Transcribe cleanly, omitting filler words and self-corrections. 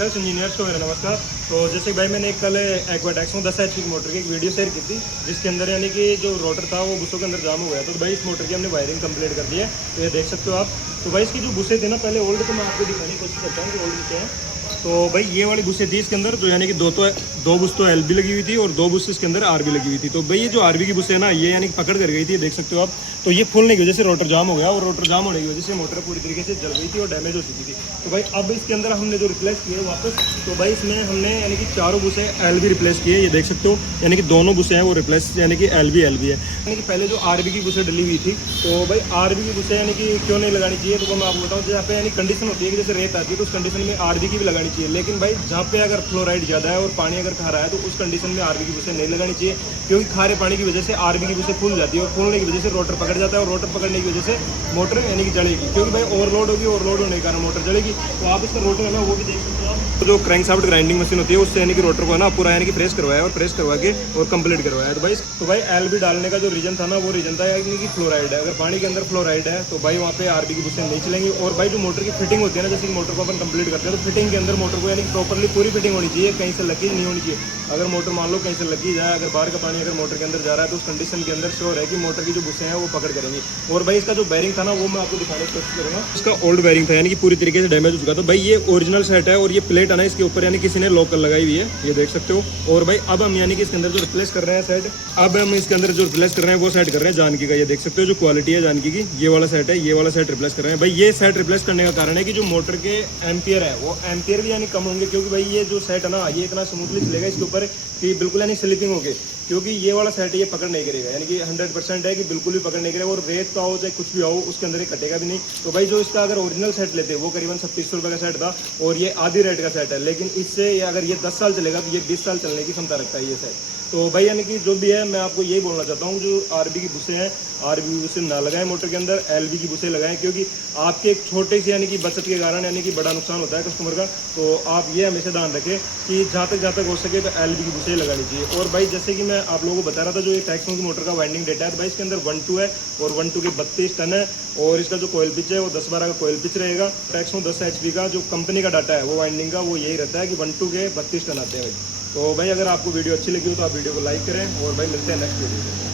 Mechanicals engineers को मेरा नमस्कार। तो जैसे भाई मैंने कल एक्वाटेक्स में 10 HP की मोटर की एक वीडियो शेयर की थी, जिसके अंदर यानी कि जो रोटर था वो बुशों के अंदर जाम हो गया। तो भाई इस मोटर की हमने वायरिंग कंप्लीट कर दी है, तो ये देख सकते हो आप। तो भाई इसकी जो बुशे थे ना, पहले ओल्ड तो मैं आपको दिखाने की कोशिश करता हूँ कि ओल्ड क्या है। तो भाई ये वाली बुशे थी इसके अंदर, तो यानी कि दो बुश तो LB लगी हुई थी और 2 बुश इसके अंदर RB लगी हुई थी। तो भाई ये जो RB की बुश है ना, ये यानी कि पकड़ कर गई थी, देख सकते हो आप। तो ये फूलने की वजह से रोटर जाम हो गया, और रोटर जाम होने की वजह से मोटर पूरी तरीके से जल गई थी और डैमेज हो चुकी थी। तो भाई अब इसके अंदर हमने जो रिप्लेस किए वापस, तो भाई इसमें हमने यानी कि चारों बुशे LB रिप्लेस किए, ये देख सकते हो। यानी कि दोनों बुशे हैं वो रिप्लेस यानी कि LB है। यानी कि पहले जो RB की बुशे डली हुई थी, तो भाई RB की बुशे यानी कि क्यों नहीं लगानी चाहिए, तो मैं आपको बताऊँ। जहाँ पे यानी कंडीशन होती है कि जैसे रेत आती है, तो उस कंडीशन में RB की भी लगानी चाहिए। लेकिन भाई जहाँ पे अगर फ्लोराइड ज़्यादा है और पानी अगर खारा है, तो उस कंडीशन में RB की बुशे नहीं लगानी चाहिए, क्योंकि खारे पानी की वजह से RB की बुशे फूल जाती है, और फूलने की वजह से रोटर पकड़ जाता है, और रोटर पकड़ने की वजह से मोटर यानी कि जलेगी, क्योंकि भाई ओवरलोड होगी, ओवरलोड होने के कारण मोटर जलेगी। तो आप इसका रोटर है ना वो भी देख सकते हो आप। जो क्रैंकशाफ्ट ग्राइंडिंग मशीन होती है, उससे यानी कि रोटर को है ना पूरा यानी कि प्रेस करवाया, और प्रेस करवा के और कंप्लीट करवाया। तो भाई LB डालने का जो रीजन था ना, वो रीजन था यानी कि फ्लोराइड है। अगर पानी के अंदर फ्लोराइड है, तो भाई वहाँ पे RB की बुशे नहीं चलेंगी। और भाई जो मोटर की फिटिंग होती है ना, जैसे कि मोटर को अपन कंप्लीट करते हैं, तो फिटिंग के अंदर मोटर को यानी कि प्रॉपरली पूरी फिटिंग होनी चाहिए, कहीं से लीकेज नहीं होनी चाहिए। अगर मोटर मान लो कहीं से लगी जाए, अगर बाहर का पानी अगर मोटर के अंदर जा रहा है, तो उस कंडीशन के अंदर श्योर है कि मोटर की जो बुशे हैं वो पकड़ करेंगी। और भाई इसका जो बैरिंग था ना, वो मैं आपको दिखाने की कोशिश करूँगा। इसका ओल्ड बैरिंग था, यानी कि पूरी तरीके से डैमेज हो चुका था। भाई ये ओरिजिनल सेट है, और ये प्लेट है ना इसके ऊपर यानी किसी ने लोकल लगाई हुई है, ये देख सकते हो। और भाई अब हम यानी कि इसके अंदर जो रिप्लेस कर रहे हैं सेट, अब हम इसके अंदर जो रिप्लेस कर रहे हैं वो सेट कर रहे हैं जानकी का। ये देख सकते हो जो क्वालिटी है जानकी की, ये वाला सेट है, ये वाला सेट रिप्लेस कर रहे हैं। भाई ये सेट रिप्लेस करने का कारण है कि जो मोटर के एम्पियर है वो एम्पियर भी यानी कम होंगे, क्योंकि भाई ये जो सेट है ना, ये इतना स्मूथली चलेगा इसके ऊपर कि बिल्कुल यानी स्लिपिंग होगी, क्योंकि ये वाला सेट ये पकड़ नहीं करेगा, यानी कि 100% है कि बिल्कुल भी पकड़ नहीं करेगा। और रेत का हो चाहे कुछ भी हो, उसके अंदर ये कटेगा भी नहीं। तो भाई जो इसका अगर ओरिजिनल सेट लेते वो करीबन 3600 रुपये का सेट था, और ये आधी रेट का सेट है। लेकिन इससे अगर ये 10 साल चलेगा, तो ये 20 साल चलने की क्षमता रखता है ये सेट। तो भाई यानी कि जो भी है, मैं आपको यही बोलना चाहता हूँ, जो RB की बुशे हैं, RB की बुशे ना लगाएं मोटर के अंदर, LB की बुशे लगाएं, क्योंकि आपके एक छोटे से यानी कि बचत के कारण यानी कि बड़ा नुकसान होता है कस्टमर का। तो आप ये हमेशा ध्यान रखें कि जहाँ तक हो सके तो LB की बुशे लगानी चाहिए। और भाई जैसे कि मैं आप लोगों को बता रहा था, जो ये टैक्सों की मोटर का वाइंडिंग डेटा है, तो भाई इसके अंदर 1-2 है, और 1-2 के 32 टन है, और इसका जो कोयल पिच है वो 10-12 का कोयल पिच रहेगा। टैक्सों 10 HP का जो कंपनी का डाटा है वो वाइंडिंग का, वो यही रहता है कि 1-2 के 32 टन आते हैं भाई। तो भाई अगर आपको वीडियो अच्छी लगी हो तो आप वीडियो को लाइक करें, और भाई मिलते हैं नेक्स्ट वीडियो में।